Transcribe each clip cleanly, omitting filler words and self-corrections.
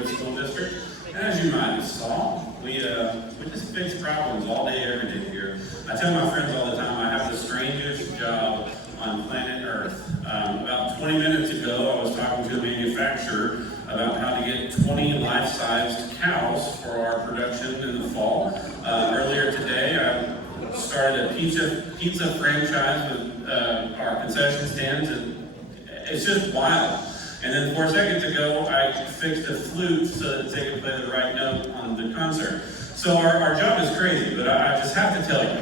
good school district. And as you might have saw, we just fix problems all day, every day here. I tell my friends all the time I have the strangest job on planet Earth. About 20 minutes ago, I was talking to a manufacturer about how to get 20 life-sized cows for our production in the fall. Earlier today, I started a pizza franchise with our concession stands, and it's just wild. And then 4 seconds ago, I fixed a flute so that they could play the right note on the concert. So our job is crazy, but I just have to tell you,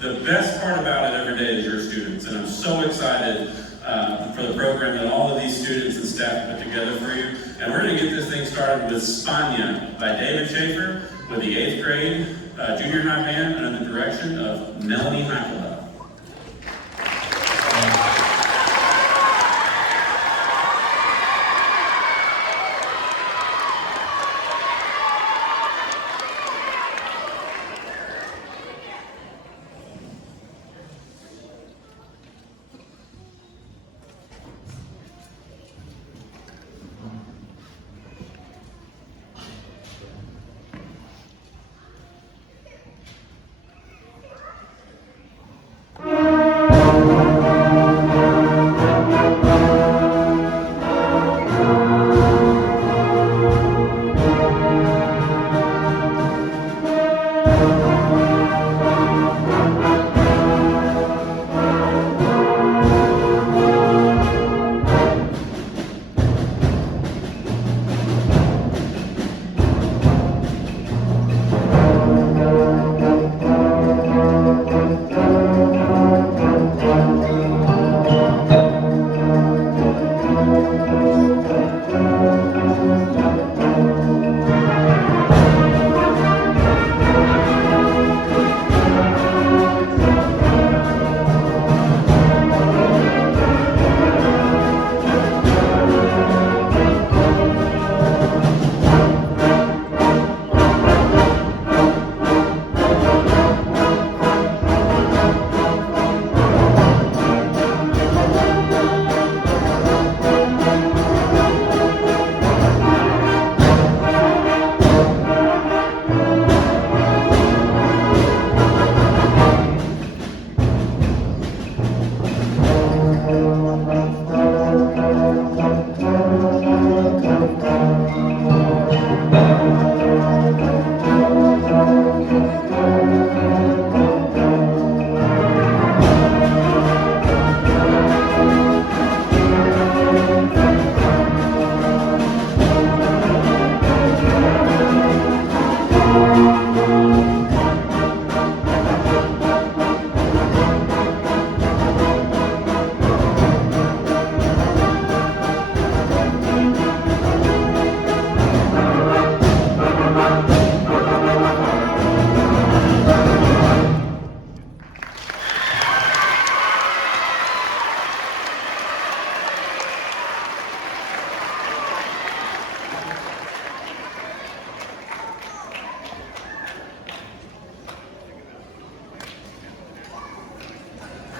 the best part about it every day is your students, and I'm so excited for the program that all of these students and staff put together for you. And we're going to get this thing started with Spania by David Schaefer with the 8th grade junior high band under the direction of Melanie Heifelberg.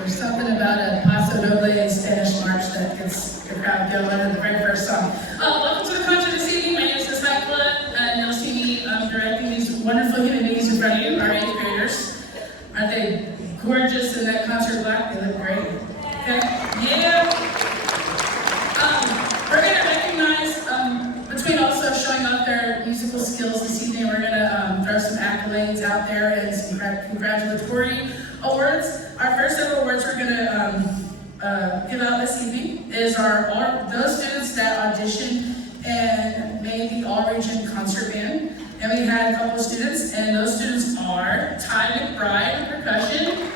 There's something about a Paso Doble and Spanish march that gets the crowd going in the very first song. Welcome to the concert this evening. My name is Miss Heckler, and you'll see me directing these wonderful human beings in front of you, our 8th graders. Aren't they gorgeous in that concert black? They look great. Okay? Yeah! We're going to recognize, between also showing off their musical skills this evening, we're going to throw some accolades out there and some congratulatory awards. Our first ever awards we're going to give out this evening is those students that auditioned and made the all-region concert band. And we had a couple of students, and those students are Ty McBride, percussion.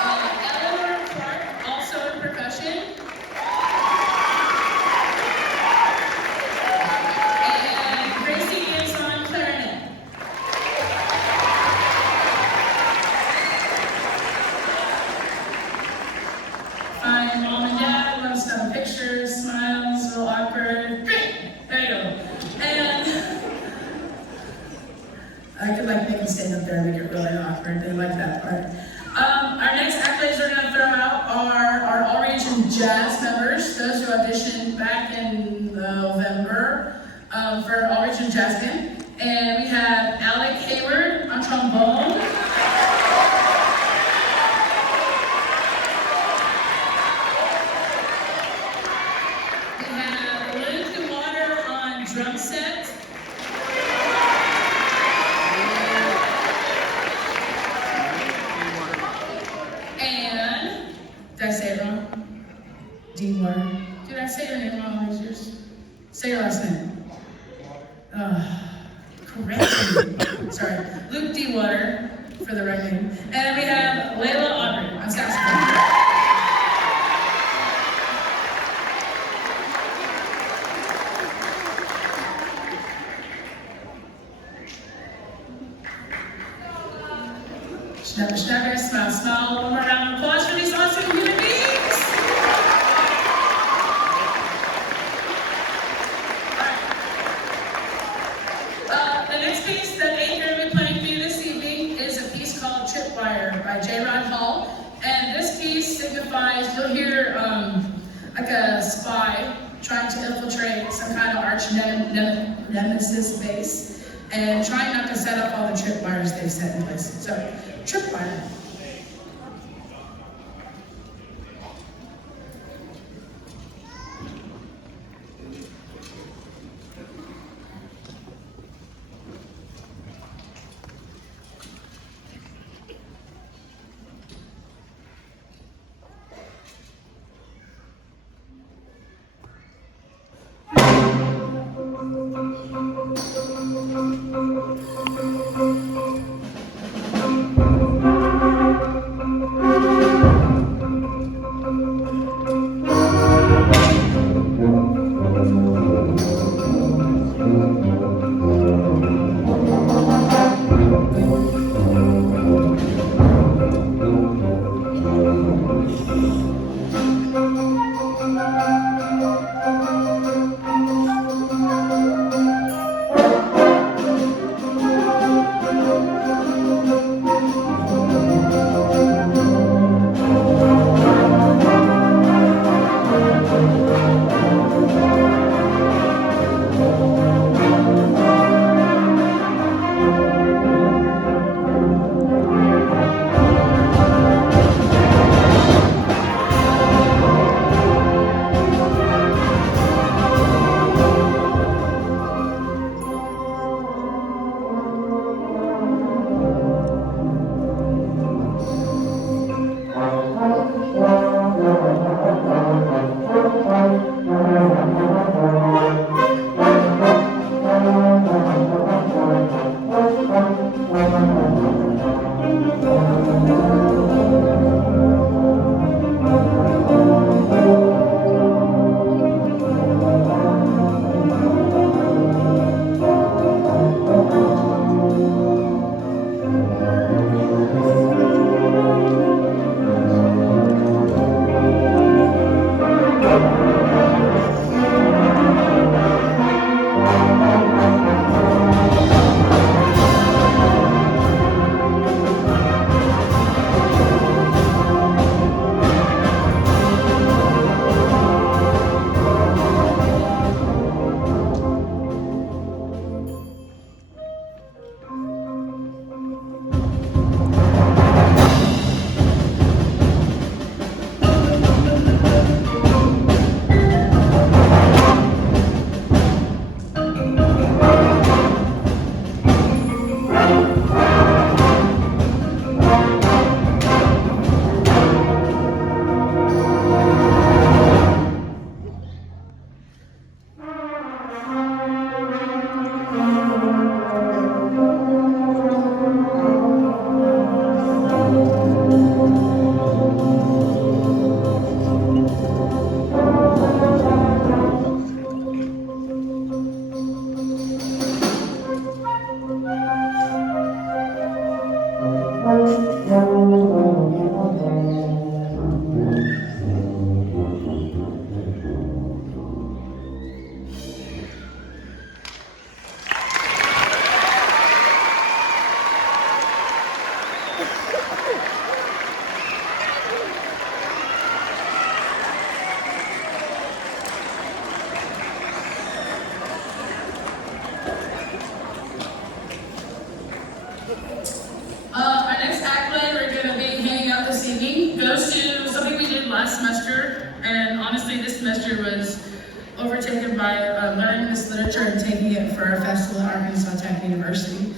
Eleanor Clark, also in percussion. And Gracie is on clarinet. Fine, mom and dad love some pictures, smiles, a little awkward. Great, there you go. And I could make them stand up there and make it really awkward. They like that part. Our next accolades we're going to throw out are our all-region jazz members, those who auditioned back in November for All Region Jazz Band. And we have Alec Hayward on trombone. We have Luke Water on drum set. And, did I say it wrong? D-Water. Did I say your name wrong all these years? Say your last name. Correct. Sorry. Luke D-Water for the record. And then we have Layla Audrey on saxophone. Schnapper, schnapper, smile, smile. One more round of applause for these awesome human beings. The next piece that Adrian will be playing for you this evening is a piece called Tripwire by J. Rod Hall. And this piece signifies, you'll hear like a spy trying to infiltrate some kind of arch nemesis base and trying not to set up all the tripwires they've set in place. So, Tripwire. semester, and honestly, this semester was overtaken by learning this literature and taking it for our festival at Arkansas Tech University.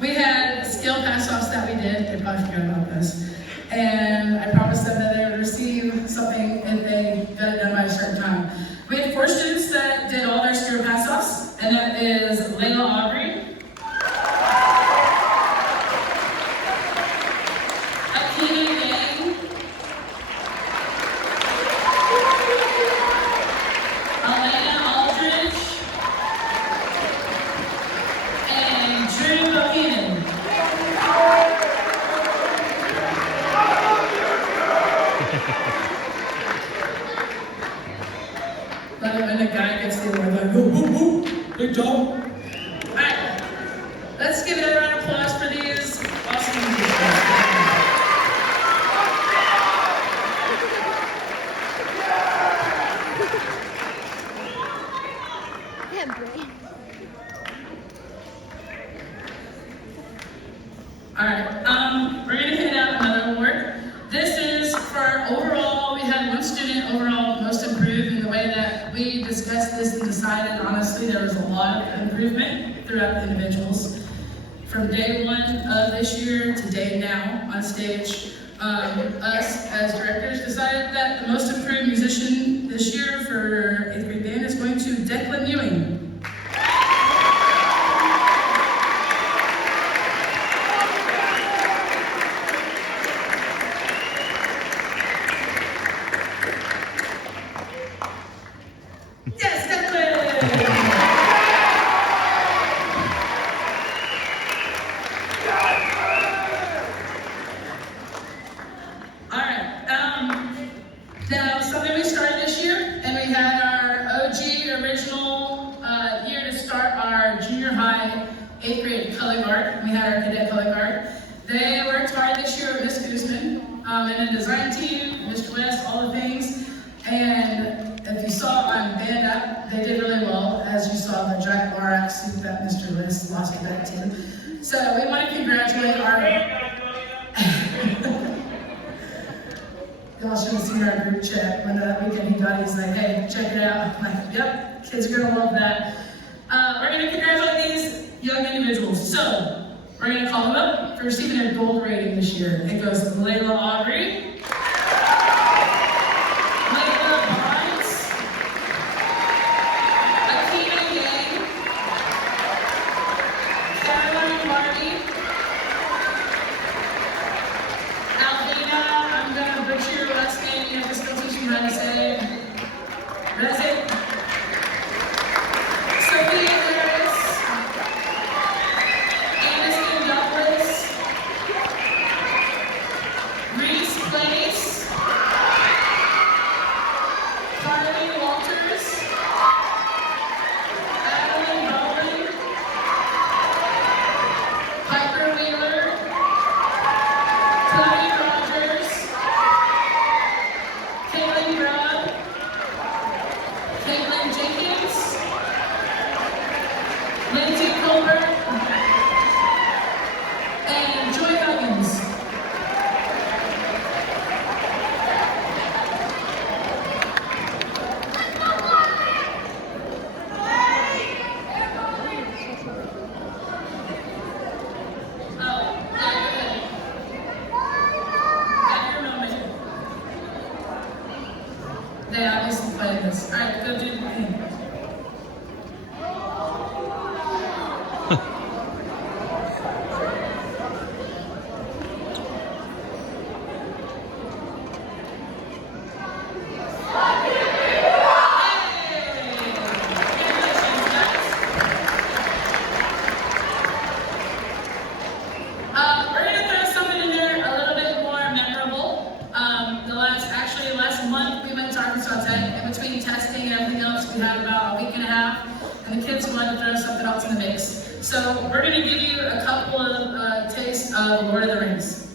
We had skill pass-offs that we did. They probably forgot about this. And I promised them that they would receive something if they got it done by a certain time. We had 4 students that did all their skill pass-offs, and that is Layla Aubrey, Akina Yang, Elena Aldridge, and Drew Buchanan. But when the guy gets the award, like, woo, woo, woo, big job. Alright, let's give it a round of applause for these awesome musicians. Alright, we're gonna hand out another award. This is for overall, we had 1 student overall most improved. In the way that we discussed this and decided, honestly, there was a lot of improvement throughout the individuals. From day 1 of this year to day now on stage, us as directors decided that the most improved musician this year for 8th grade band is going to Declan Ewing. Yes, Declan! Alright, now something we started this year, and we had our OG original year to start our junior high 8th grade color guard. We had our cadet color guard. They worked hard this year with Miss Guzman, and a design team, Mr. West, all the things. And if you saw on Band Up, they did really well, as you saw the Jack Barak suit that Mr. West lost to that team. So we want to congratulate our... Y'all should have seen our group chat when that weekend he got it. He's like, hey, check it out. I'm like, yep, kids are gonna love that. We're gonna congratulate these young individuals. So, we're gonna call them up for receiving their gold rating this year. It goes to Layla Aubrey, Layla Barnes, Akina Yang, Caroline Marty, Alvina, I'm gonna butcher your last name, you have to still teach me how to say it. That's it. Sophia Harris, Anderson Douglas, Reese Place, Carly Walters, Adeline Bowen, Piper Wheeler, Chloe Rogers, Caitlin Grubb, Caitlin Jenkins, Lindsay Colbert, and Joy Huggins. Oh, yeah, have your moment. They obviously played this. All right, go do the thing. We're gonna throw something in there a little bit more memorable. Last month we went to Arkansas Tech, and between testing and everything else, we had about a week and a half, and the kids wanted to throw something else in the mix. So we're gonna give you a couple of tastes of Lord of the Rings.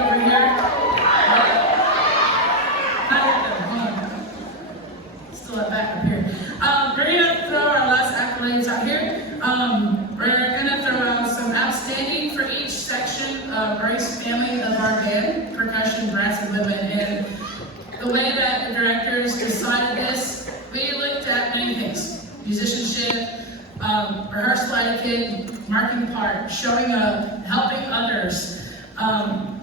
over here. Not yet, though. Still back up here. We're gonna throw our last accolades out here. We're gonna throw out some outstanding for each section or each family of our band, percussion, brass, and women. And the way that the directors decided this, we looked at many things: musicianship, rehearsal etiquette, marking part, showing up, helping others,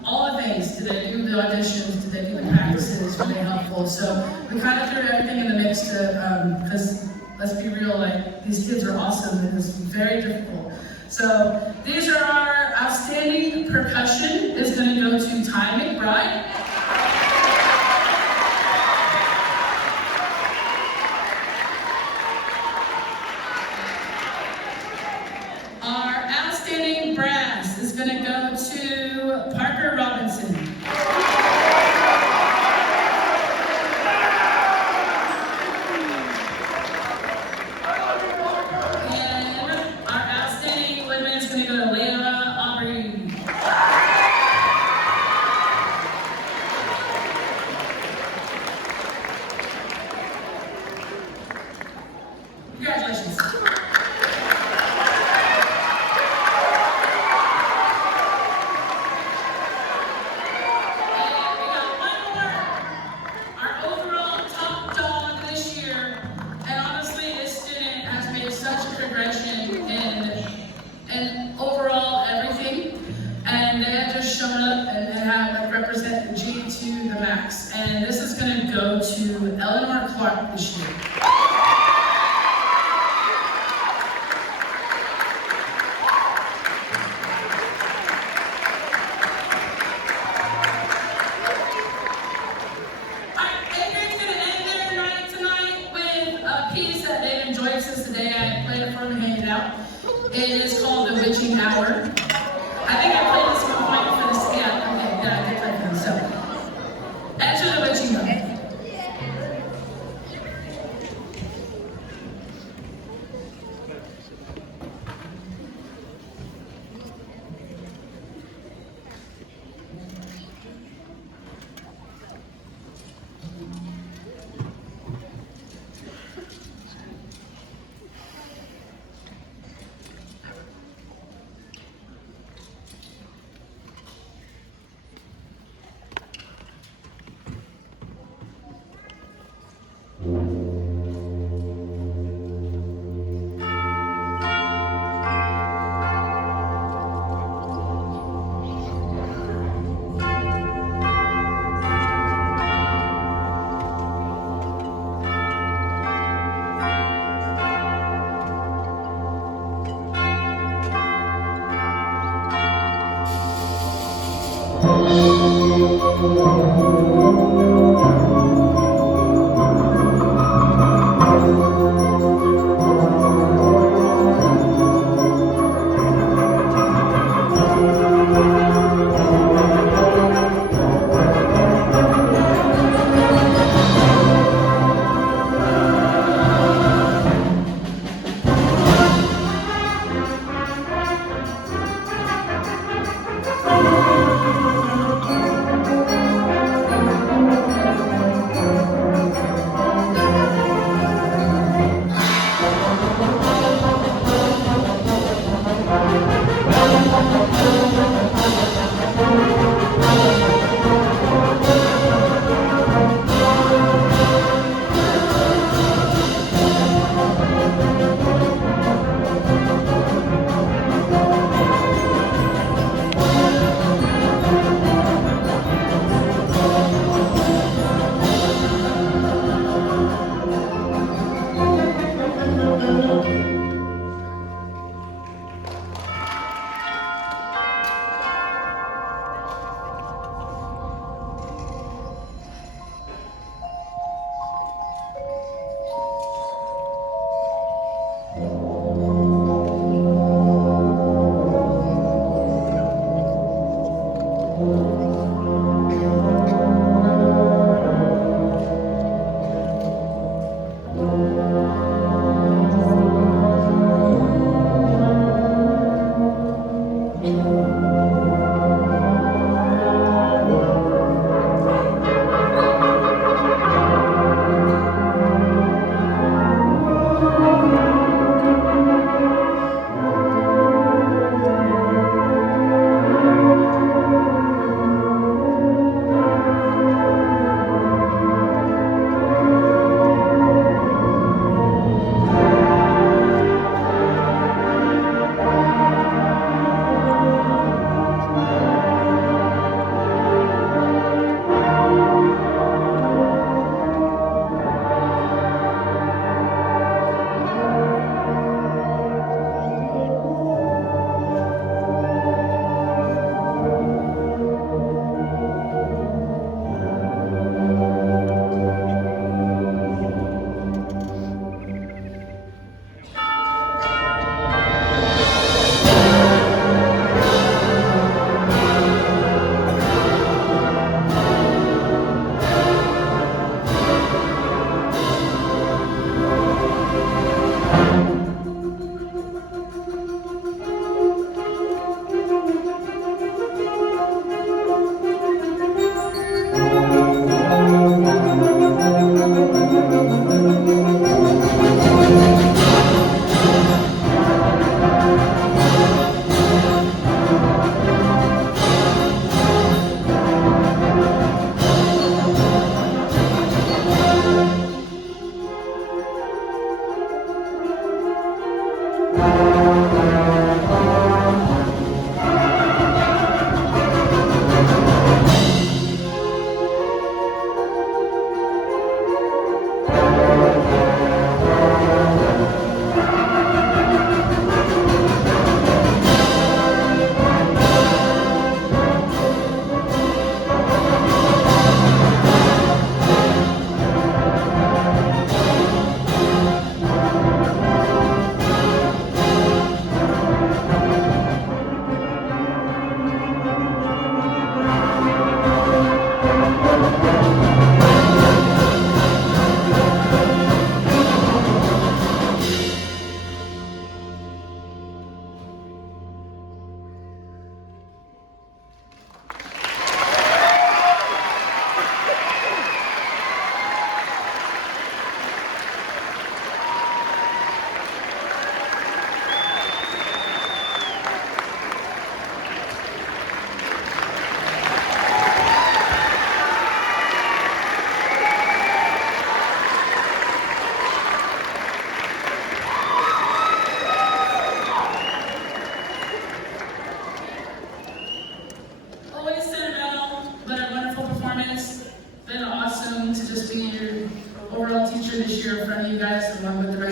all the things. Did they do the auditions? Did they do the practices? Were they helpful? So we kind of threw everything in the mix to, because let's be real, like, these kids are awesome and it was very difficult. So these are our outstanding percussion. Is going to go to Ty McBride. Our outstanding brass is going to go to Parker Robinson. And our outstanding woodman is going to go to Layla Aubrey. Congratulations. And overall everything, and they have just shown up and have represent the G to the max. And this is going to go to Eleanor Clark this year. Alright, Adrian's going to end their night tonight with a piece that they've enjoyed since the day I played it for them and handed out. It is called The Witching Hour. I think I played this one point for this. Yeah, okay, yeah, I did play for them. So, enter The Witching Hour.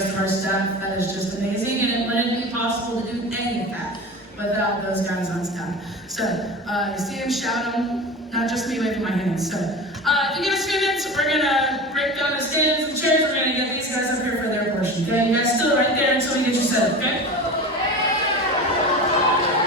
rest of our staff that is just amazing, and it wouldn't be possible to do any of that without those guys on staff. So, you see them, shout them, not just me waving my hands. So, if you give us a few minutes, we're gonna break down the stands and chairs. We're gonna get these guys up here for their portion. Okay, you guys still right there until we get you set up, okay?